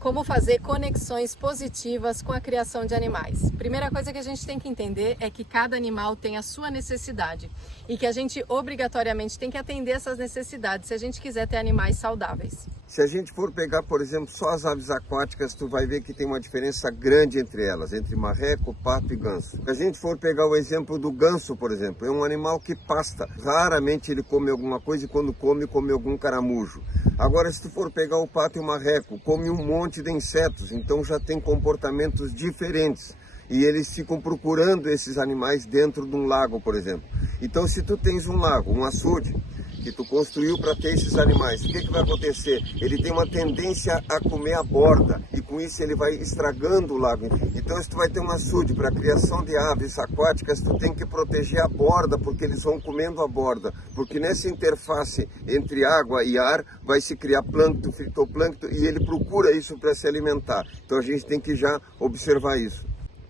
Como fazer conexões positivas com a criação de animais. Primeira coisa que a gente tem que entender é que cada animal tem a sua necessidade e que a gente obrigatoriamente tem que atender essas necessidades se a gente quiser ter animais saudáveis. Se a gente for pegar, por exemplo, só as aves aquáticas, tu vai ver que tem uma diferença grande entre elas, entre marreco, pato e ganso. Se a gente for pegar o exemplo do ganso, por exemplo, é um animal que pasta. Raramente ele come alguma coisa e quando come algum caramujo. Agora, se tu for pegar o pato e o marreco, come um monte de insetos, então já tem comportamentos diferentes. E eles ficam procurando esses animais dentro de um lago, por exemplo. Então, se tu tens um lago, um açude, que tu construiu para ter esses animais, o que vai acontecer? Ele tem uma tendência a comer a borda e com isso ele vai estragando o lago. Então se tu vai ter um açude para a criação de aves aquáticas, tu tem que proteger a borda porque eles vão comendo a borda, porque nessa interface entre água e ar vai se criar plâncton, fitoplâncton e ele procura isso para se alimentar. Então a gente tem que já observar isso.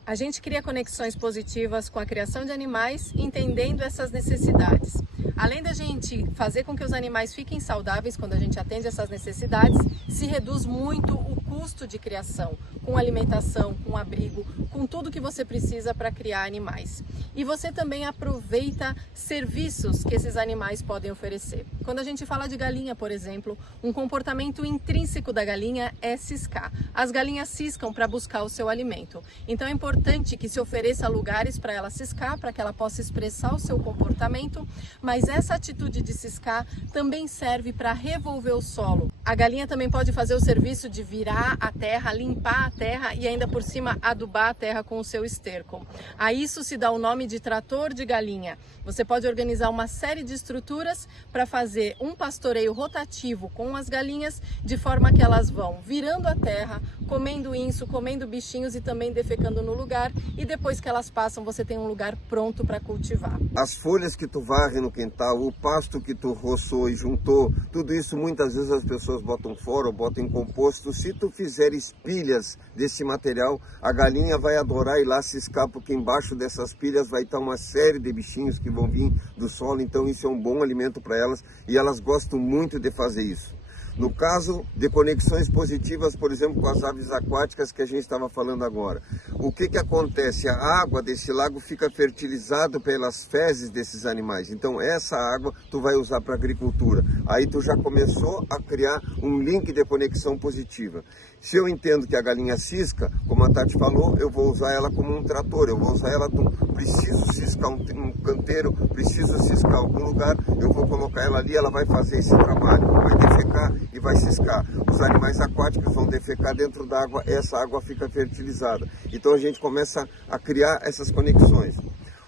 A gente cria conexões positivas com a criação de animais, entendendo essas necessidades. Além da gente fazer com que os animais fiquem saudáveis quando a gente atende essas necessidades, se reduz muito o custo de criação, com alimentação, com abrigo, com tudo que você precisa para criar animais. E você também aproveita serviços que esses animais podem oferecer. Quando a gente fala de galinha, por exemplo, um comportamento intrínseco da galinha é ciscar. As galinhas ciscam para buscar o seu alimento. Então é importante que se ofereça lugares para ela ciscar, para que ela possa expressar o seu comportamento, mas essa atitude de ciscar também serve para revolver o solo. A galinha também pode fazer o serviço de virar a terra, limpar a terra e ainda por cima adubar a terra com o seu esterco. A isso se dá o nome de trator de galinha. Você pode organizar uma série de estruturas para fazer um pastoreio rotativo com as galinhas, de forma que elas vão virando a terra, comendo inso, comendo bichinhos e também defecando no lugar, e depois que elas passam você tem um lugar pronto para cultivar. As folhas que tu varre no quintal, o pasto que tu roçou e juntou, tudo isso muitas vezes as pessoas botam fora ou botam em composto. Se tu fizer pilhas desse material, a galinha vai adorar ir lá ciscar, porque embaixo dessas pilhas vai estar uma série de bichinhos que vão vir do solo, então isso é um bom alimento para elas e elas gostam muito de fazer isso. No caso de conexões positivas, por exemplo, com as aves aquáticas que a gente estava falando agora, o que acontece? A água desse lago fica fertilizada pelas fezes desses animais. Então essa água tu vai usar para agricultura. Aí tu já começou a criar um link de conexão positiva. Se eu entendo que a galinha cisca, como a Tati falou, eu vou usar ela como um trator, eu vou usar ela, preciso ciscar um canteiro, preciso ciscar algum lugar, eu vou colocar ela ali, ela vai fazer esse trabalho, vai defecar e vai ciscar. Os animais aquáticos vão defecar dentro da água, essa água fica fertilizada. Então a gente começa a criar essas conexões.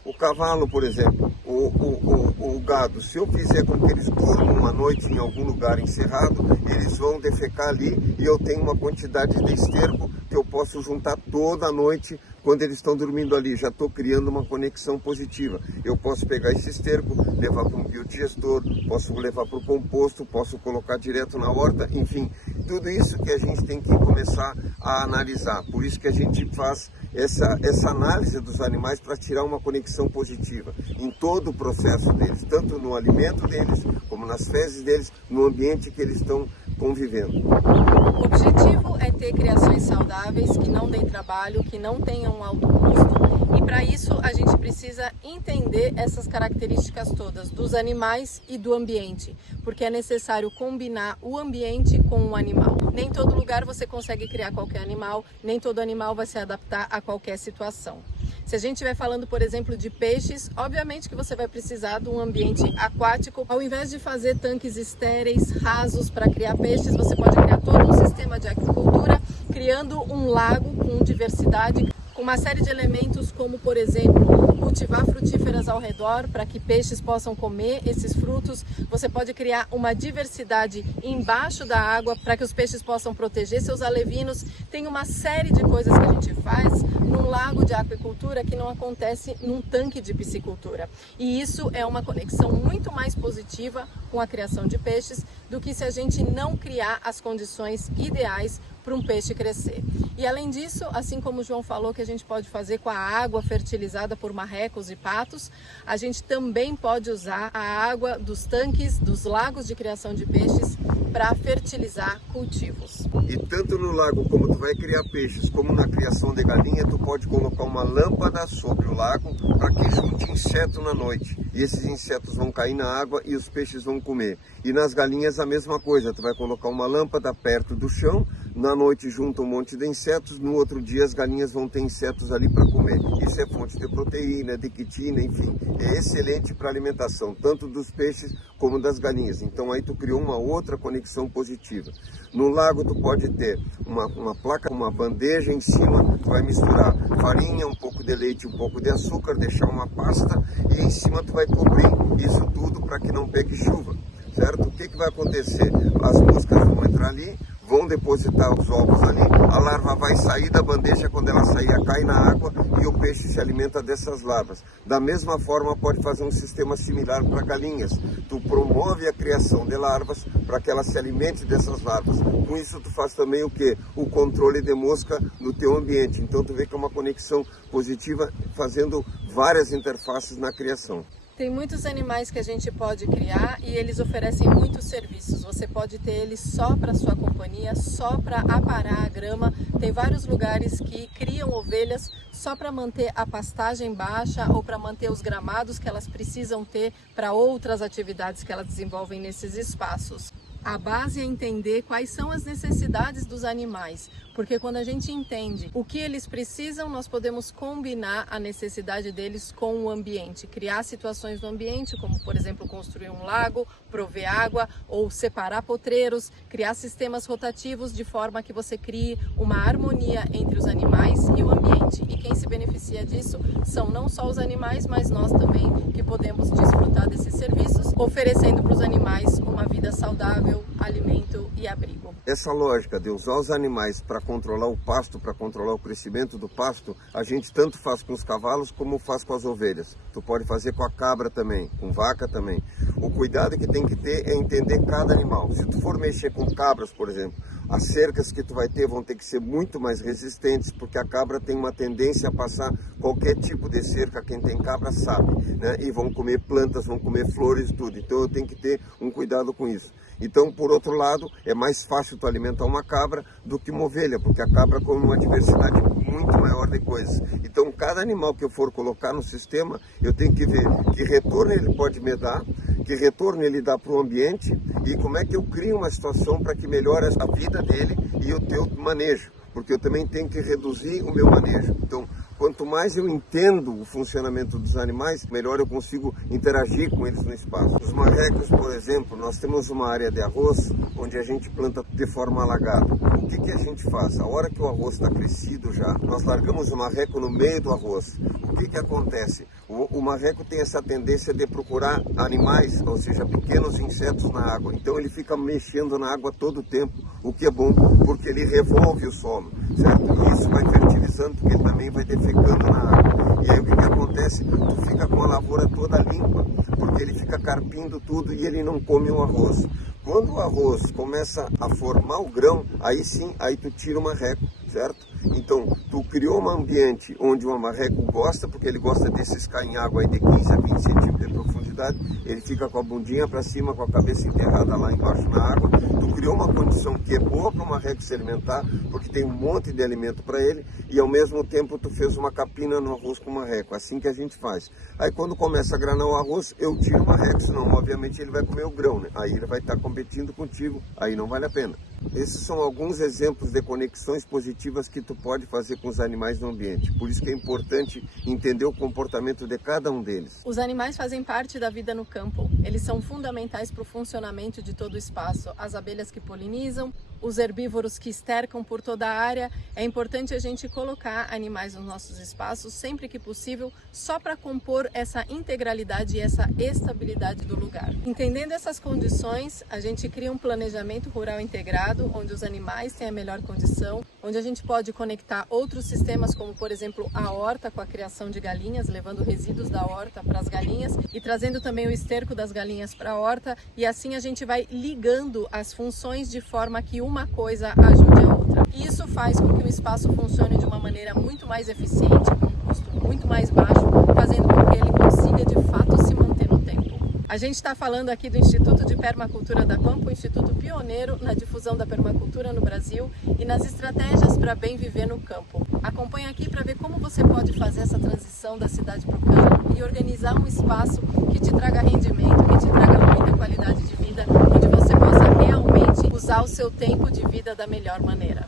O cavalo, por exemplo, o gado, se eu fizer com que eles durmam uma noite em algum lugar encerrado, eles vão defecar ali e eu tenho uma quantidade de esterco que eu posso juntar toda a noite quando eles estão dormindo ali. Já estou criando uma conexão positiva. Eu posso pegar esse esterco, levar para um biodigestor, posso levar para o composto, posso colocar direto na horta, enfim. Tudo isso que a gente tem que começar a analisar. Por isso que a gente faz essa análise dos animais para tirar uma conexão positiva em todo o processo deles, tanto no alimento deles, como nas fezes deles, no ambiente que eles estão convivendo. O objetivo é ter criações saudáveis, que não deem trabalho, que não tenham um alto custo, e para isso a gente precisa entender essas características todas dos animais e do ambiente, porque é necessário combinar o ambiente com o animal. Nem todo lugar você consegue criar qualquer animal, nem todo animal vai se adaptar a qualquer situação. Se a gente estiver falando, por exemplo, de peixes, obviamente que você vai precisar de um ambiente aquático. Ao invés de fazer tanques estéreis, rasos para criar peixes, você pode criar todo um sistema de aquicultura, criando um lago com diversidade, com uma série de elementos como, por exemplo, cultivar frutíferas ao redor para que peixes possam comer esses frutos. Você pode criar uma diversidade embaixo da água para que os peixes possam proteger seus alevinos. Tem uma série de coisas que a gente faz num lago de aquicultura que não acontece num tanque de piscicultura. E isso é uma conexão muito mais positiva com a criação de peixes do que se a gente não criar as condições ideais para um peixe crescer. E além disso, assim como o João falou que a gente pode fazer com a água fertilizada por marrecos e patos, a gente também pode usar a água dos tanques, dos lagos de criação de peixes para fertilizar cultivos. E tanto no lago como tu vai criar peixes, como na criação de galinha, tu pode colocar uma lâmpada sobre o lago para que junte inseto na noite. E esses insetos vão cair na água e os peixes vão comer. E nas galinhas a mesma coisa, tu vai colocar uma lâmpada perto do chão, na noite junta um monte de insetos, no outro dia as galinhas vão ter insetos ali para comer. Isso é fonte de proteína, de quitina, enfim, é excelente para alimentação, tanto dos peixes como das galinhas. Então aí tu criou uma outra conexão positiva. No lago tu pode ter uma placa, uma bandeja em cima, tu vai misturar farinha, um pouco de leite, um pouco de açúcar, deixar uma pasta e em cima tu vai cobrir isso tudo para que não pegue chuva, certo? O que vai acontecer? As moscas vão entrar ali, vão depositar os ovos ali, a larva vai sair da bandeja, quando ela sair, cai na água e o peixe se alimenta dessas larvas. Da mesma forma, pode fazer um sistema similar para galinhas. Tu promove a criação de larvas para que elas se alimentem dessas larvas. Com isso, tu faz também o quê? O controle de mosca no teu ambiente. Então, tu vê que é uma conexão positiva, fazendo várias interfaces na criação. Tem muitos animais que a gente pode criar e eles oferecem muitos serviços. Você pode ter eles só para sua companhia, só para aparar a grama. Tem vários lugares que criam ovelhas só para manter a pastagem baixa ou para manter os gramados que elas precisam ter para outras atividades que elas desenvolvem nesses espaços. A base é entender quais são as necessidades dos animais, porque quando a gente entende o que eles precisam, nós podemos combinar a necessidade deles com o ambiente, criar situações no ambiente, como por exemplo construir um lago, prover água ou separar potreiros, criar sistemas rotativos de forma que você crie uma harmonia entre os animais e o ambiente. E quem se beneficia disso são não só os animais, mas nós também, que podemos desfrutar desses serviços, oferecendo para os animais uma vida saudável, alimento e abrigo. Essa lógica de usar os animais para controlar o pasto, para controlar o crescimento do pasto, a gente tanto faz com os cavalos como faz com as ovelhas. Tu pode fazer com a cabra também, com vaca também. O cuidado que tem que ter é entender cada animal. Se tu for mexer com cabras, por exemplo, as cercas que tu vai ter vão ter que ser muito mais resistentes, porque a cabra tem uma tendência a passar qualquer tipo de cerca, quem tem cabra sabe, né? E vão comer plantas, vão comer flores e tudo. Então eu tenho que ter um cuidado com isso. Então, por outro lado, é mais fácil tu alimentar uma cabra do que uma ovelha, porque a cabra come uma diversidade muito maior de coisas. Então, cada animal que eu for colocar no sistema, eu tenho que ver que retorno ele pode me dar, que retorno ele dá para o ambiente e como é que eu crio uma situação para que melhore a vida dele e o teu manejo, porque eu também tenho que reduzir o meu manejo. Então, quanto mais eu entendo o funcionamento dos animais, melhor eu consigo interagir com eles no espaço. Os marrecos, por exemplo, nós temos uma área de arroz onde a gente planta de forma alagada. O que a gente faz? A hora que o arroz está crescido já, nós largamos o marreco no meio do arroz. O que acontece? O marreco tem essa tendência de procurar animais, ou seja, pequenos insetos na água. Então ele fica mexendo na água todo o tempo, o que é bom porque ele revolve o solo, certo? E isso vai fertilizando porque ele também vai defecando na água. E aí o que acontece? Tu fica com a lavoura toda limpa, porque ele fica carpindo tudo e ele não come o arroz. Quando o arroz começa a formar o grão, aí sim, aí tu tira o marreco, certo? Então, tu criou um ambiente onde o marreco gosta, porque ele gosta de ciscar em água aí de 15 a 20 centímetros de profundidade, ele fica com a bundinha para cima, com a cabeça enterrada lá embaixo na água. Tu criou uma condição que é boa para o marreco se alimentar, porque tem um monte de alimento para ele, e ao mesmo tempo tu fez uma capina no arroz com o marreco, assim que a gente faz. Aí quando começa a granar o arroz, eu tiro o marreco, senão obviamente ele vai comer o grão, né? Aí ele vai estar competindo contigo, aí não vale a pena. Esses são alguns exemplos de conexões positivas que tu pode fazer com os animais no ambiente. Por isso que é importante entender o comportamento de cada um deles. Os animais fazem parte da vida no campo. Eles são fundamentais para o funcionamento de todo o espaço. As abelhas que polinizam, os herbívoros que estercam por toda a área. É importante a gente colocar animais nos nossos espaços sempre que possível, só para compor essa integralidade e essa estabilidade do lugar. Entendendo essas condições, a gente cria um planejamento rural integrado, onde os animais têm a melhor condição, onde a gente pode conectar outros sistemas, como por exemplo a horta com a criação de galinhas, levando resíduos da horta para as galinhas e trazendo também o esterco das galinhas para a horta, e assim a gente vai ligando as funções de forma que uma coisa ajude a outra. E isso faz com que o espaço funcione de uma maneira muito mais eficiente, com um custo muito mais baixo, fazendo com que ele consiga de fato se manter no tempo. A gente está falando aqui do Instituto de Permacultura da Campo, um instituto pioneiro na difusão da permacultura no Brasil e nas estratégias para bem viver no campo. Acompanhe aqui para ver como você pode fazer essa transição da cidade para o campo e organizar um espaço que te traga rendimento, que te traga muita qualidade de vida, onde você possa realmente usar o seu tempo de vida da melhor maneira.